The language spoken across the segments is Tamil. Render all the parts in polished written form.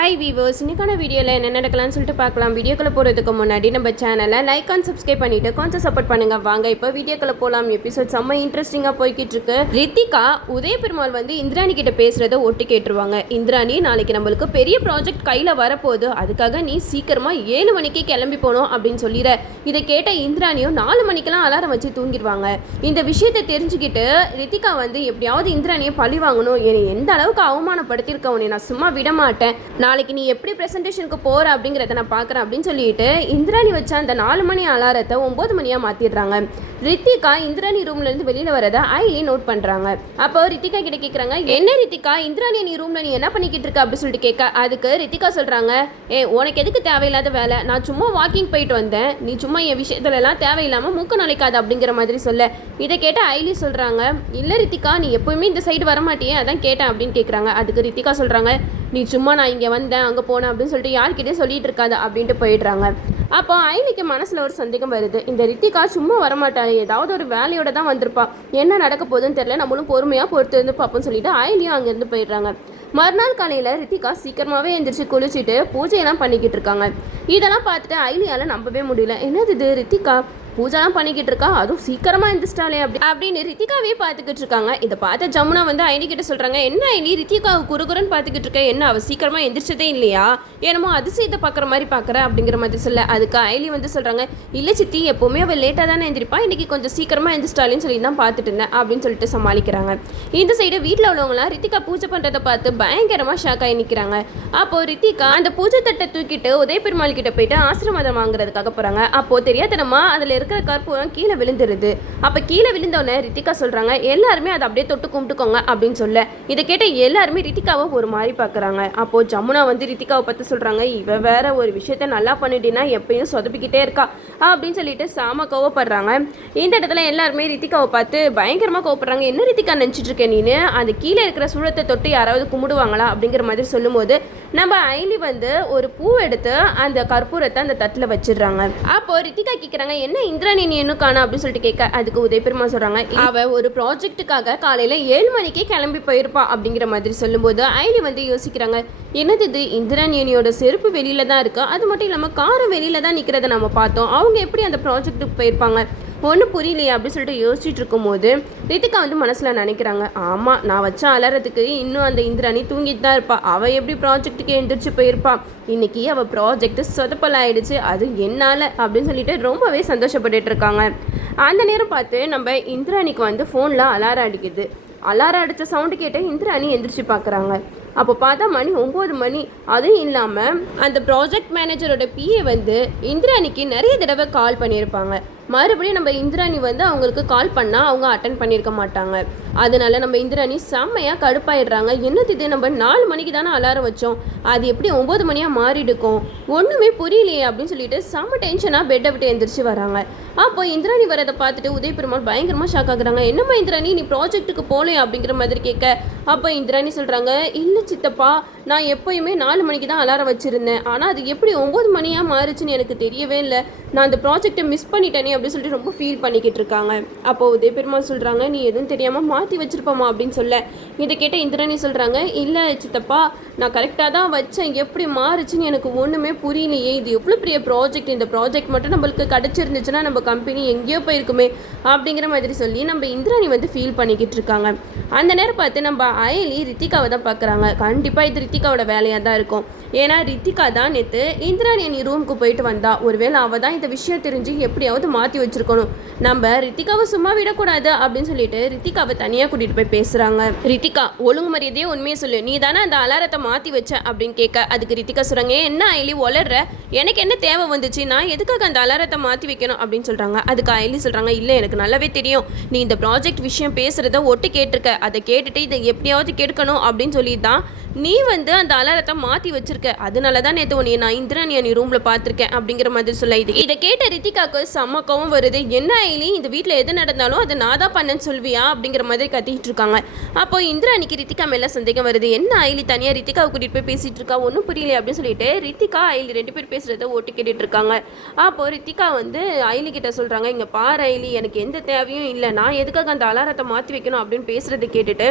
ஹாய் வீவர்ஸ், இன்னைக்கான வீடியோவில் என்ன நடக்கலாம்னு சொல்லிட்டு பார்க்கலாம். வீடியோக்குள்ளே போகிறதுக்கு முன்னாடி நம்ம சேனலை லைக் அண்ட் சப்ஸ்கிரைப் பண்ணிவிட்டு கொஞ்சம் சப்போர்ட் பண்ணுங்கள். வாங்க இப்போ வீடியோக்குள்ளே போகலாம். எபிசோட் செம்ம இன்ட்ரெஸ்டிங்காக போய்கிட்டு இருக்கு. ரித்திகா உதய பெருமாள் இந்திராணி கிட்ட பேசுகிறத ஒட்டி கேட்டுருவாங்க. இந்திராணி, நாளைக்கு நம்மளுக்கு பெரிய ப்ராஜெக்ட் கையில் வரப்போகுது, அதுக்காக நீ சீக்கிரமாக 7 மணிக்கு கிளம்பி போகணும் அப்படின்னு சொல்லிடுற. இதை கேட்ட இந்திராணியும் 4 மணிக்கெல்லாம் அலாரம் வச்சு தூங்கிடுவாங்க. இந்த விஷயத்தை தெரிஞ்சுக்கிட்டு ரித்திகா எப்படியாவது இந்திராணியை பழி வாங்கணும், என்னை எந்த அளவுக்கு அவமானப்படுத்தியிருக்க உன்னை நான் சும்மா விட மாட்டேன், நாளைக்கு நீ எப்படி ப்ரெசன்டேஷனுக்கு போகிற அப்படிங்கிறத நான் பார்க்குறேன் அப்படின்னு சொல்லிட்டு இந்திராணி வச்ச அந்த 4 மணி அலாரத்தை 9 மணியாக மாற்றிடுறாங்க. ரித்திகா இந்திராணி ரூம்லேருந்து வெளியில் வரதை ஐலி நோட் பண்ணுறாங்க. அப்போ ரித்திகா கிட்ட கேட்குறாங்க, என்ன ரித்திகா, இந்திராணி நீ ரூமில் நீ என்ன பண்ணிக்கிட்டு இருக்க அப்படின்னு சொல்லிட்டு கேட்க, அதுக்கு ரித்திகா சொல்கிறாங்க, உனக்கு எதுக்கு தேவையில்லாத வேலை, நான் சும்மா வாக்கிங் போயிட்டு வந்தேன், நீ சும்மா என் விஷயத்துலலாம் தேவையில்லாமல் மூக்க நுழைக்காது அப்படிங்கிற மாதிரி சொல்ல. இதை கேட்ட ஐலி சொல்கிறாங்க, இல்லை ரித்திகா, நீ எப்போயுமே இந்த சைடு வரமாட்டியே, அதான் கேட்டேன் அப்படின்னு கேட்குறாங்க. அதுக்கு ரித்திகா சொல்கிறாங்க, நீ சும்மா நான் இங்கே வந்தேன் அங்கே போனேன் அப்படின்னு சொல்லிட்டு யார்கிட்டே சொல்லிட்டு இருக்காது அப்படின்ட்டு போயிடுறாங்க. அப்போ ஐலிக்கு மனசில் ஒரு சந்தேகம் வருது, இந்த ரித்திகா சும்மா வரமாட்டாள், ஏதாவது ஒரு வேலையோட தான் வந்திருப்பா, என்ன நடக்க போகுதுன்னு தெரியல, நம்மளும் பொறுமையாக பொறுத்து இருந்து பார்ப்போம்னு சொல்லிட்டு ஐலியும் அங்கேருந்து போயிடுறாங்க. மறுநாள் காலையில் ரித்திகா சீக்கிரமாகவே எழுந்திரிச்சு குளிச்சுட்டு பூஜையெல்லாம் பண்ணிக்கிட்டு இருக்காங்க. இதெல்லாம் பார்த்துட்டு ஐலியால் நம்பவே முடியல, என்னது இது ரித்திகா பூஜைலாம் பண்ணிக்கிட்டு இருக்கா, அதுவும் சீக்கிரமாக எழுந்திரிச்சிட்டாலே அப்படின்னு ரித்திகாவே பார்த்துக்கிட்டு இருக்காங்க. இதை பார்த்த ஜமுனா ஐலி கிட்ட சொல்கிறாங்க, என்ன ஐலி ரித்திகா குறுகுறன்னு பார்த்துக்கிட்டு இருக்க, என்ன அவள் சீக்கிரமாக எந்திரிச்சதே இல்லையா, என்னமோ அதிசயத்தை பார்க்குற மாதிரி பார்க்குற அப்படிங்கிற மாதிரி சொல்ல. அதுக்கு ஐலி சொல்கிறாங்க, இல்லை சித்தி, எப்போவுமே அவள் லேட்டாக தானே எழுந்திரிப்பா, இன்றைக்கி கொஞ்சம் சீக்கிரமாக எழுந்திரிச்சிட்டாலேன்னு சொல்லி தான் பார்த்துட்டு இருந்தேன் அப்படின்னு சொல்லிட்டு சமாளிக்கிறாங்க. இந்த சைடு வீட்டில் உள்ளவங்களாம் ரித்திகா பூஜை பண்ணுறதை பார்த்து பயங்கரமாக ஷாக் ஆகி நிற்கிறாங்க. அப்போது ரித்திகா அந்த பூஜை தட்டை தூக்கிட்டு உதய பெருமாள் கிட்ட போயிட்டு ஆசீர்வாதம் வாங்குறதுக்காக போகிறாங்க. அப்போது தெரியாதனமா அதில் இருக்கிற கற்பூரம் கீழே விழுந்துருது. அப்போ கீழே விழுந்தோடனே ரித்திகா சொல்கிறாங்க, எல்லாருமே அதை அப்படியே தொட்டு கும்பிட்டுக்கோங்க அப்படின்னு சொல்ல. இதை கேட்ட எல்லாருமே ரித்திகாவை ஒரு மாதிரி பார்க்குறாங்க. அப்போது ஜமுனா ரித்திகாவை பற்றி சொல்கிறாங்க, இவ வேற ஒரு விஷயத்த நல்லா பண்ணிட்டீங்கன்னா எப்பயும் சொதப்பிக்கிட்டே இருக்கா அப்படின்னு சொல்லிட்டு சாம கோவப்படுறாங்க. இந்த இடத்துல எல்லாருமே ரித்திகாவை பார்த்து பயங்கரமாக கோவப்படுறாங்க. என்ன ரித்திகா நினச்சிட்டு இருக்கேன் நீனு, அந்த கீழே இருக்கிற சூழத்தை தொட்டு யாராவது கும்பிடுவாங்களா அப்படிங்கிற மாதிரி சொல்லும்போது நம்ம ஐலி ஒரு பூ எடுத்து அந்த கற்பூரத்தை அந்த தட்டில் வச்சிடுறாங்க. அப்போ ரித்திகா கேட்குறாங்க, என்ன இந்திராணி நீ இன்னும் காணா அப்படின்னு சொல்லிட்டு கேட்க, அதுக்கு உதய பெருமாள் சொல்கிறாங்க, அவ ஒரு ப்ராஜெக்ட்டுக்காக காலையில் 7 மணிக்கே கிளம்பி போயிருப்பா அப்படிங்கிற மாதிரி சொல்லும்போது ஐலி யோசிக்கிறாங்க, என்னது இது, இந்திராணியோட செருப்பு வெளியில தான் இருக்கு, அது மட்டும் இல்லாமல் காரம் வெளியில தான் நிற்கிறத நம்ம பார்த்தோம், அவங்க எப்படி அந்த ப்ராஜெக்ட்டுக்கு போயிருப்பாங்க, ஒன்றும் புரியலையே அப்படின்னு சொல்லிட்டு யோசிச்சுட்டு இருக்கும்போது ரித்திகா மனசில் நினைக்கிறாங்க, ஆமாம் நான் வச்ச அலறதுக்கு இன்னும் அந்த இந்திராணி தூங்கிட்டு தான் இருப்பா, அவள் எப்படி ப்ராஜெக்ட்டுக்கு எழுந்திரிச்சு போயிருப்பா, இன்னைக்கு அவள் ப்ராஜெக்ட் சொதப்பல் ஆயிடுச்சு, அது என்னால் அப்படின்னு சொல்லிட்டு ரொம்பவே சந்தோஷப்பட்டுட்டு இருக்காங்க. அந்த நேரம் பார்த்து நம்ம இந்திராணிக்கு ஃபோனில் அலாரம் அடிக்குது. அலாரம் அடித்த சவுண்டு கேட்டு இந்திராணி எந்திரிச்சு பார்க்குறாங்க. அப்போ பார்த்தா மணி 9 மணி. அதுவும் இல்லாமல் அந்த ப்ராஜெக்ட் மேனேஜரோட பிஏ இந்திராணிக்கு நிறைய தடவை கால் பண்ணியிருப்பாங்க. மறுபடியும் நம்ம இந்திராணி அவங்களுக்கு கால் பண்ணால் அவங்க அட்டன் பண்ணியிருக்க மாட்டாங்க. அதனால நம்ம இந்திராணி செம்மையாக கடுப்பாயிடுறாங்க. என்னது இது, நம்ம 4 மணிக்கு தானே அலாரம் வச்சோம், அது எப்படி 9 மணியாக மாறிடுக்கும், ஒன்றுமே புரியலையே அப்படின்னு சொல்லிட்டு செம்ம டென்ஷனாக பெட்டை விட்டு எந்திரிச்சு வராங்க. அப்போ இந்திராணி வரதை பார்த்துட்டு உதய பெருமாள் பயங்கரமாக ஷாக் ஆகுறாங்க. என்னம்மா இந்திராணி நீ ப்ராஜெக்ட்டுக்கு போகலையா அப்படிங்கிற மாதிரி கேட்க, அப்போ இந்திராணி சொல்கிறாங்க, இல்லை சித்தப்பா, நான் எப்போயுமே 4 மணிக்கு தான் அலாரம் வச்சுருந்தேன், ஆனால் அது எப்படி 9 மணியாக மாறிச்சுன்னு எனக்கு தெரியவே இல்லை, நான் அந்த ப்ராஜெக்டை மிஸ் பண்ணிட்டேனே அப்படின்னு சொல்லிட்டு ரொம்ப ஃபீல் பண்ணிக்கிட்டு இருக்காங்க. அப்போது உதய பெருமாள் சொல்கிறாங்க, நீ எதுவும் தெரியாமல் மாற்றி வச்சுருப்போமா அப்படின்னு சொல்ல. இதை கேட்ட இந்திராணி சொல்கிறாங்க, இல்லை சித்தப்பா, நான் கரெக்டாக தான் வச்சேன், எப்படி மாறுச்சுன்னு எனக்கு ஒன்றுமே புரியலையே, இது எவ்வளோ பெரிய ப்ராஜெக்ட், இந்த ப்ராஜெக்ட் மட்டும் நம்மளுக்கு கிடச்சிருந்துச்சுன்னா நம்ம கம்பெனி எங்கேயோ போயிருக்குமே அப்படிங்கிற மாதிரி சொல்லி நம்ம இந்திராணி ஃபீல் பண்ணிக்கிட்டு இருக்காங்க. அந்த நேரம் பார்த்து நம்ம ஐலி ரித்திகாவை தான் பார்க்குறாங்க. கண்டிப்பாக இது ரித்திகாவோட வேலையாக தான் இருக்கும். ஏன்னா ரித்திகா தான் நேற்று இந்திராணி நீ ரூமுக்கு போயிட்டு வந்தா, ஒருவேளை அவள் தான் இந்த விஷயம் தெரிஞ்சு எப்படியாவது மாற்றி வச்சுருக்கணும், நம்ம ரித்திகாவை சும்மா விடக்கூடாது அப்படின்னு சொல்லிட்டு ரித்திகாவை தனியாக கூட்டிகிட்டு போய் பேசுகிறாங்க. ரித்திகா, ஒழுங்கு மரியாதையே உண்மையை சொல்லு, நீ தானே அந்த அலாரத்தை மாற்றி வச்ச அப்படின்னு கேட்க, அதுக்கு ரித்திகா சொல்கிறாங்க, என்ன ஐலி வளர்ற, எனக்கு என்ன தேவை வந்துச்சு, நான் எதுக்காக அந்த அலாரத்தை மாற்றி வைக்கணும் அப்படின்னு சொல்கிறாங்க. அதுக்கு ஐலி சொல்கிறாங்க, இல்லை எனக்கு நல்லாவே தெரியும், நீ இந்த ப்ராஜெக்ட் விஷயம் பேசுகிறத ஒட்டு கேட்டிருக்க, அதை கேட்டுட்டு இதை எப்படியாவது கேட்கணும் அப்படின்னு சொல்லி தான் நீ அந்த அலாரத்தை மாற்றி வச்சிருக்க, அதனால தான் நேற்று உன்னை நான் இந்திராணியை நீ ரூமில் பார்த்துருக்கேன் அப்படிங்கிற மாதிரி சொல்ல. இதை கேட்ட ரித்திகாவுக்கு செம்ம கோவம் வருது. என்ன ஐலி, இந்த வீட்டில் எது நடந்தாலும் அதை நான் தான் பண்ணேன்னு சொல்வியா அப்படிங்கிற மாதிரி கத்திக்கிட்டு இருக்காங்க. அப்போ இந்திராணிக்கு ரித்திகா மேலே சந்தேகம் வருது. என்ன ஐலி தனியாக ரித்திகாவை கூட்டிகிட்டு போய் பேசிகிட்டு இருக்கா, ஒன்றும் புரியல அப்படின்னு சொல்லிட்டு ரித்திகா ஐலி 2 பேர் பேசுகிறத ஓட்டு கேட்டுட்டு இருக்காங்க. அப்போது ரித்திகா ஐலி கிட்ட சொல்கிறாங்க, இங்கே பாரு ஐலி, எனக்கு எந்த தேவையும் இல்லை, நான் எதுக்காக அந்த அலாரத்தை மாற்றி வைக்கணும் அப்படின்னு பேசுகிறத கேட்டுட்டு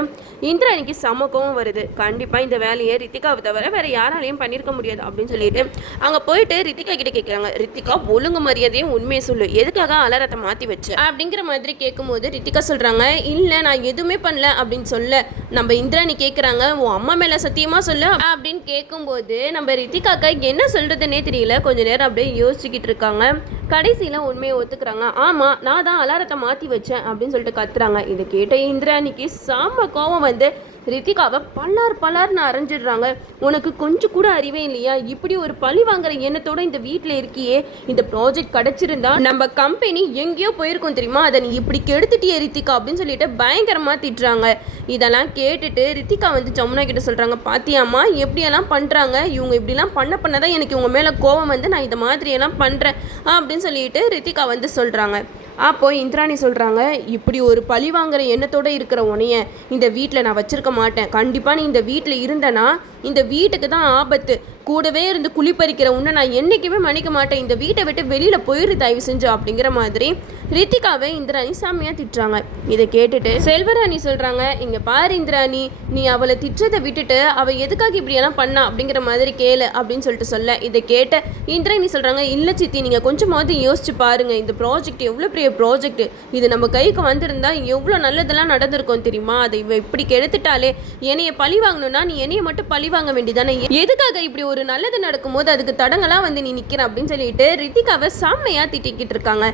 இந்திராணிக்கு செம்ம கோவம் வருது. கண்டிப்பாக இந்த வேலையை ரித்திகாவை தவிர வேறு யாராலையும் எதுவும் பண்ணியிருக்க முடியாது அப்படின்னு சொல்லிட்டு அங்கே போயிட்டு ரித்திகா கிட்ட கேட்குறாங்க. ரித்திகா ஒழுங்கு மரியாதையும் உண்மையை சொல்லு, எதுக்காக அலாரத்தை மாற்றி வச்சு அப்படிங்கிற மாதிரி கேட்கும்போது ரித்திகா சொல்கிறாங்க, இல்லை நான் எதுவுமே பண்ணல அப்படின்னு சொல்ல நம்ம இந்திராணி கேட்குறாங்க, உன் அம்மா மேலே சத்தியமாக சொல்லு அப்படின்னு கேட்கும்போது நம்ம ரித்திகாக்கா என்ன சொல்கிறதுனே தெரியல. கொஞ்சம் நேரம் அப்படியே யோசிச்சுக்கிட்டு இருக்காங்க. கடைசியில் உண்மையை ஒத்துக்கிறாங்க. ஆமாம் நான் தான் அலாரத்தை மாற்றி வச்சேன் அப்படின்னு சொல்லிட்டு கத்துறாங்க. இதை கேட்ட இந்திராணிக்கு சாம கோவம் வந்து ரித்திகாவை பல்லார்னு அரைஞ்சிடுறாங்க. உனக்கு கொஞ்சம் கூட அறிவே இல்லையா? இப்படி ஒரு பழி வாங்குற எண்ணத்தோட இந்த வீட்டில் இருக்கியே, இந்த ப்ராஜெக்ட் கிடைச்சிருந்தா நம்ம கம்பெனி எங்கேயோ போயிருக்கோம் தெரியுமா, அதை நீ இப்படி கெடுத்துட்டியே ரித்திகா அப்படின்னு சொல்லிட்டு பயங்கரமாக திட்டுறாங்க. இதெல்லாம் கேட்டுட்டு ரித்திகா வந்து ஜமுனா கிட்ட சொல்கிறாங்க, பாத்தியாம்மா எப்படியெல்லாம் பண்ணுறாங்க, இவங்க இப்படிலாம் பண்ணதான் எனக்கு இவங்க மேலே கோவம் வந்து நான் இந்த மாதிரியெல்லாம் பண்ணுறேன் அப்படின்னு சொல்லிட்டு ரித்திகா வந்து சொல்கிறாங்க. அப்போ இந்திராணி சொல்கிறாங்க, இப்படி ஒரு பழி வாங்குற எண்ணத்தோடு இருக்கிற உனைய இந்த வீட்டில் நான் வச்சுருக்க மாட்டேன். கண்டிப்பாக நீ இந்த வீட்டில் இருந்தனா இந்த வீட்டுக்கு தான் ஆபத்து. கூடவே இருந்து குளிப்பறிக்கிற உன்னை நான் என்றைக்குமே மன்னிக்க மாட்டேன். இந்த வீட்டை விட்டு வெளியில் போயிரு தயவு செஞ்சு அப்படிங்கிற மாதிரி ரித்திகாவை இந்திராணி செம்மையாக திட்டுறாங்க. இதை கேட்டுட்டு செல்வராணி சொல்கிறாங்க, இங்கே பாரு இந்திராணி, நீ அவளை திட்டத்தை விட்டுட்டு அவள் எதுக்காக இப்படியெல்லாம் பண்ணா அப்படிங்கிற மாதிரி கேளு அப்படின்னு சொல்ல இதை கேட்ட இந்திராணி சொல்கிறாங்க, இல்லை சித்தி நீங்கள் கொஞ்சமாவது யோசிச்சு பாருங்கள், இந்த ப்ராஜெக்ட் எவ்வளோ பெரிய ப்ராஜெக்ட், இது நம்ம கைக்கு வந்திருந்தா எவ்வளோ நல்லதெல்லாம் நடந்திருக்கும் தெரியுமா, அதை இவ இப்படி கெடுத்துட்டாலே என்னைய பழி வாங்கணும்னா நீ என்னைய மட்டும் பழி வாங்க வேண்டியதானே, எதுக்காக இப்படி ஒரு நல்லது நடக்கும்போது அதுக்கு தடங்களாக வந்து நீ நிற்கிற அப்படின்னு சொல்லிட்டு ரித்திகாவை செம்மையாக திட்டிக்கிட்டு இருக்காங்க.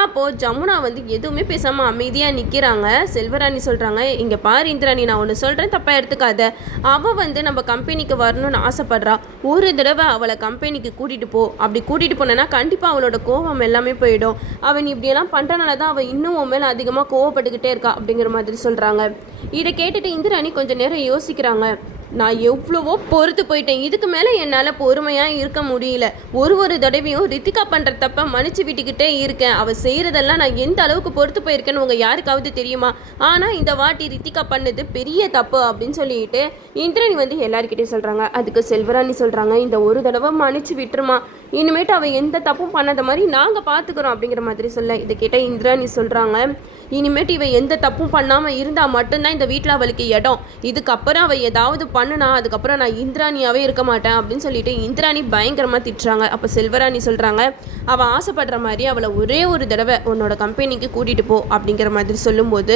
அப்போது ஜமுனா வந்து எதுவுமே பேசாமல் அமைதியாக நிற்கிறாங்க. செல்வராணி சொல்கிறாங்க, இங்கே பாரு இந்திராணி, நான் ஒன்று சொல்கிறேன் தப்பாக எடுத்துக்காத, அவள் வந்து நம்ம கம்பெனிக்கு வரணும்னு ஆசைப்படுறா, ஒரு தடவை அவளை கம்பெனிக்கு கூட்டிகிட்டு போ, அப்படி கூட்டிகிட்டு போனேன்னா கண்டிப்பாக அவளோட கோபம் எல்லாமே போயிடும், அவன் இப்படியெல்லாம் பண்ணுறனால தான் அவள் இன்னும் உன் மேலே அதிகமாக கோவப்பட்டுக்கிட்டே இருக்கா அப்படிங்கிற மாதிரி சொல்கிறாங்க. இதை கேட்டுட்டு இந்திராணி கொஞ்சம் நேரம் யோசிக்கிறாங்க. நான் எவ்வளவோ பொறுத்து போயிட்டேன், இதுக்கு மேலே என்னால் பொறுமையாக இருக்க முடியல, ஒரு தடவையும் ரித்திகா பண்ணுற தப்ப மன்னிச்சு விட்டுக்கிட்டே இருக்கேன், அவள் செய்கிறதெல்லாம் நான் எந்த அளவுக்கு பொறுத்து போயிருக்கேன்னு உங்கள் யாருக்காவது தெரியுமா, ஆனால் இந்த வாட்டி ரித்திகா பண்ணது பெரிய தப்பு அப்படின்னு சொல்லிட்டு இந்திராணி வந்து எல்லாருக்கிட்டையும் சொல்கிறாங்க. அதுக்கு செல்வராணி சொல்கிறாங்க, இந்த ஒரு தடவை மன்னிச்சு விட்டுருமா, இனிமேட்டு அவள் எந்த தப்பும் பண்ணாத மாதிரி நாங்கள் பார்த்துக்குறோம் அப்படிங்கிற மாதிரி சொல்ல இதை கேட்ட இந்திராணி சொல்கிறாங்க, இனிமேட்டு இவன் எந்த தப்பும் பண்ணாமல் இருந்தால் மட்டும்தான் இந்த வீட்டில் அவளுக்கு இடம், இதுக்கப்புறம் அவள் ஏதாவது பண்ணுனா அதுக்கப்புறம் நான் இந்திராணியாகவே இருக்க மாட்டேன் அப்படின்னு சொல்லிட்டு இந்திராணி பயங்கரமாக திட்டுறாங்க. அப்போ செல்வராணி சொல்கிறாங்க, அவள் ஆசைப்படுற மாதிரி அவளை ஒரே ஒரு தடவை உன்னோட கம்பெனிக்கு கூட்டிகிட்டு போ அப்படிங்கிற மாதிரி சொல்லும்போது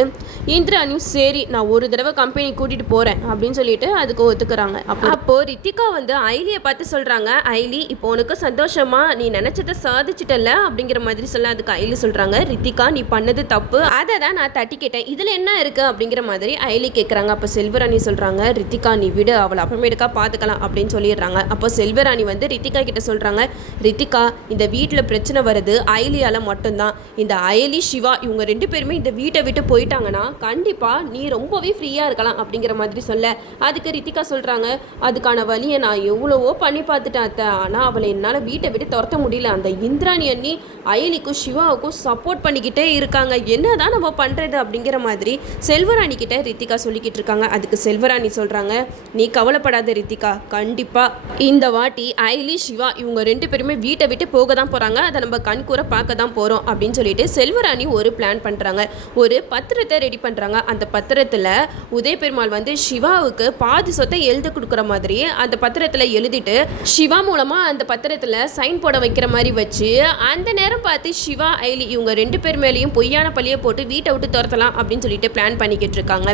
இந்திராணியும் சரி நான் ஒரு தடவை கம்பெனி கூட்டிகிட்டு போகிறேன் அப்படின்னு சொல்லிட்டு அதுக்கு ஒத்துக்கிறாங்க. அப்போது ரித்திகா வந்து ஐலியை பார்த்து சொல்கிறாங்க, ஐலி இப்போ உனக்கு சந்தோஷமா, நீ நினச்சதை சாதிச்சிட்டல அப்படிங்கிற மாதிரி சொல்ல அதுக்கு ஐலி சொல்கிறாங்க, ரித்திகா நீ பண்ணது தப்பு, அதை தான் நான் தட்டிக்கிட்டேன், இதில் என்ன இருக்குது அப்படிங்கிற மாதிரி ஐலி கேட்குறாங்க. அப்போ செல்வராணி சொல்கிறாங்க, ரித்திகா நீ விடு, அவளை அப்புறமேட்டுக்கா பார்த்துக்கலாம் அப்படின்னு சொல்லிடுறாங்க. அப்போ செல்வராணி வந்து ரித்திகா கிட்ட சொல்கிறாங்க, ரித்திகா இந்த வீட்டில் பிரச்சனை வருது ஐலியால் மட்டும்தான், இந்த ஐலி சிவா இவங்க 2 பேருமே இந்த வீட்டை விட்டு போயிட்டாங்கன்னா கண்டிப்பாக நீ ரொம்பவே ஃப்ரீயாக இருக்கலாம் அப்படிங்கிற மாதிரி சொல்ல அதுக்கு ரித்திகா சொல்கிறாங்க, அதுக்கான வழியை நான் எவ்வளவோ பண்ணி பார்த்துட்டேன் அத்தை, ஆனால் அவளை என்னால் வீட்டை விட்டு துரத்த முடியல, அந்த இந்திராணி அண்ணி ஐலிக்கும் சிவாவுக்கும் சப்போர்ட் பண்ணிக்கிட்டே இருக்காங்க, என்னதான் நம்ம பண்ணுறது அப்படிங்கிற மாதிரி செல்வராணி கிட்ட ரித்திகா சொல்லிக்கிட்டு இருக்காங்க. அதுக்கு செல்வராணி சொல்கிறாங்க, நீ கவலைப்படாத ரித்திகா, கண்டிப்பாக இந்த வாட்டி ஐலி சிவா இவங்க 2 பேருமே வீட்டை விட்டு போக தான் போகிறாங்க, அதை நம்ம கண்கூற பார்க்க தான் போகிறோம் அப்படின்னு சொல்லிட்டு செல்வராணி ஒரு பிளான் பண்ணுறாங்க. ஒரு பத்திரத்தை ரெடி பண்ணுறாங்க. அந்த பத்திரத்தில் உதய பெருமாள் வந்து சிவாவுக்கு பாதி சொத்தை எழுதி கொடுக்குற மாதிரி அந்த பத்திரத்தில் எழுதிட்டு சிவா மூலமாக அந்த பத்திரத்தில் சைன் போட வைக்கிற மாதிரி வச்சு அந்த நேரம் பார்த்து சிவா ஐலி இவங்க 2 பேர் மேலேயும் பொய்யான பழியை போட்டு வீட்டை விட்டு துரத்தலாம் அப்படின்னு சொல்லிட்டு பிளான் பண்ணிக்கிட்டு இருக்காங்க.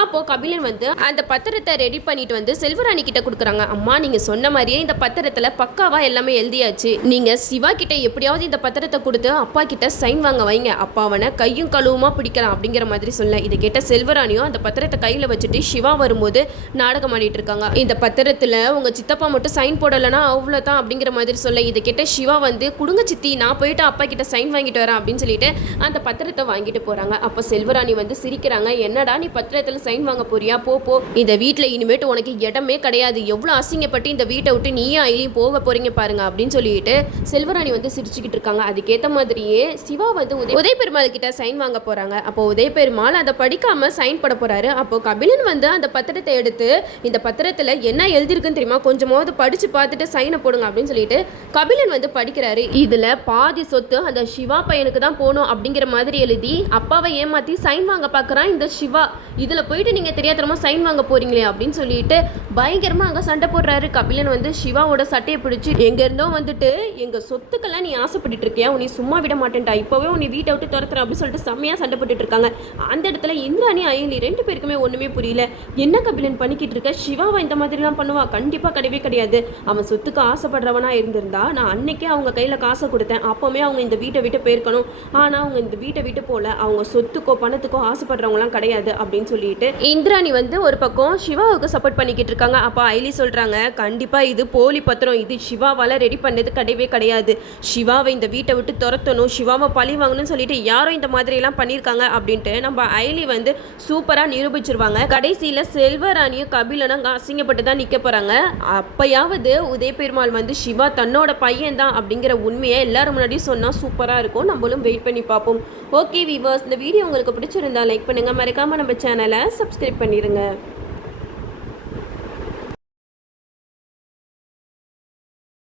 அப்போ கபிலன் வந்து அந்த பத்திரத்தை ரெடி பண்ணிட்டு வந்து செல்வராணி கிட்ட கொடுக்குறாங்க. அம்மா நீங்க சொன்ன மாதிரியே இந்த பத்திரத்துல பக்காவா எல்லாமே எழுதியாச்சு, நீங்க சிவா கிட்ட எப்படியாவது இந்த பத்திரத்தை கொடுத்து அப்பா கிட்ட சைன் வாங்க வைங்க, அப்பா அவனை கையும் கழுவுமா பிடிக்கலாம் அப்படிங்கிற மாதிரி சொல்ல இதை கேட்ட செல்வராணியும் அந்த பத்திரத்தை கையில வச்சுட்டு சிவா வரும்போது நாடகம் ஆடிட்டு இருக்காங்க. இந்த பத்திரத்துல உங்க சித்தப்பா மட்டும் சைன் போடலைன்னா அவ்வளோதான் அப்படிங்கிற மாதிரி சொல்ல இதை கேட்ட சிவா வந்து குடுங்க சித்தி நான் போயிட்டு அப்பா கிட்ட சைன் வாங்கிட்டு வரேன் அப்படின்னு சொல்லிட்டு அந்த பத்திரத்தை வாங்கிட்டு போறாங்க. அப்போ செல்வராணி வந்து சிரிக்கிறாங்க, என்னடா நீ பத்திரத்தில் சைன் வாங்க போறியா, போ இந்த வீட்டில் இனிமேட்டு உனக்கு இடமே கிடையாது, எவ்வளோ அசிங்கப்பட்டு இந்த வீட்டை விட்டு நீயும் ஐலியும் போக போறீங்க பாருங்க அப்படின்னு சொல்லிட்டு செல்வராணி வந்து சிரிச்சுக்கிட்டு இருக்காங்க. அதுக்கேற்ற மாதிரியே சிவா வந்து உதய பெருமாள் கிட்ட சைன் வாங்க போறாங்க. அப்போ உதய பெருமாள் அதை படிக்காம சைன் போட போறாரு. அப்போ கபிலன் வந்து அந்த பத்திரத்தை எடுத்து இந்த பத்திரத்தில் என்ன எழுதிருக்குன்னு தெரியுமா, கொஞ்சமாவது படிச்சு பார்த்துட்டு சைனை போடுங்க அப்படின்னு சொல்லிட்டு கபிலன் வந்து படிக்கிறாரு. இதுல பாதி சொத்து அந்த சிவா பையனுக்கு தான் போகணும் அப்படிங்கிற மாதிரி எழுதி அப்பாவை ஏமாற்றி சைன் வாங்க பார்க்குறான் இந்த சிவா. இதில் போயிட்டு நீங்கள் தெரியாதனமா சைன் வாங்க போகிறீங்களே அப்படின்னு சொல்லிட்டு பயங்கரமாக அங்கே சண்டை போடுறாரு. கபிலன் வந்து சிவாவோட சட்டையை பிடிச்சி எங்கேருந்தோ வந்துட்டு எங்கள் சொத்துக்கெல்லாம் நீ ஆசைப்பட்டு இருக்கியா, உன்னை சும்மா விட மாட்டேன்டா, இப்போவே உன்னை வீட்டை விட்டு துரத்துறேன் அப்படின்னு சொல்லிட்டு செம்மையாக சண்டை போட்டுட்டு இருக்காங்க. அந்த இடத்துல இந்திராணி அயலி 2 பேருக்குமே ஒன்றுமே புரியல. என்ன கபிலன் பண்ணிக்கிட்டு இருக்க, சிவாவை இந்த மாதிரிலாம் பண்ணுவா? கண்டிப்பாக கிடையவே கிடையாது. அவன் சொத்துக்கு ஆசைப்படுறவனா இருந்திருந்தா நான் அன்னைக்கே அவங்க கையில் காசை கொடுத்தேன், அப்போவுமே அவங்க இந்த வீட்டை விட்டு போயிருக்கணும். ஆனால் அவங்க இந்த வீட்டை விட்டு போல, அவங்க சொத்துக்கோ பணத்துக்கோ ஆசைப்படுறவங்களாம் கிடையாது அப்படின்னு சொல்லிட்டு இந்திராணி வந்து ஒரு பக்கம் சிவாவுக்கு சப்போர்ட் பண்ணிக்கிட்டு இருக்காங்க. அப்போ அயலி சொல்கிறாங்க, கண்டிப்பாக இது போலி பத்திரம், இது சிவாவால் ரெடி பண்ணது கிடையவே கிடையாது. சிவாவை இந்த வீட்டை விட்டு துரத்தணும், சிவாவை பழி வாங்கணும்னு சொல்லிட்டு யாரும் இந்த மாதிரிலாம் பண்ணியிருக்காங்க அப்படின்ட்டு நம்ம அயலி வந்து சூப்பராக நிரூபிச்சிருவாங்க. கடைசியில் செல்வராணியும் கபிலனும் அசிங்கப்பட்டு தான் நிற்க போகிறாங்க. அப்பயாவது உதய பெருமாள் வந்து சிவா தன்னோட பையன் தான் அப்படிங்கிற உண்மையை எல்லாரும் முன்னாடி சொன்னால் சூப்பராக இருக்கும். நம்மளும் வெயிட் பண்ணி பார்ப்போம். ஓகே வீவர்ஸ், இந்த வீடியோ உங்களுக்கு பிடிச்சிருந்தா லைக் பண்ணுங்கள், மறக்காமல் நம்ம சேனலை சப்ஸ்கிரைப் பண்ணிடுங்க.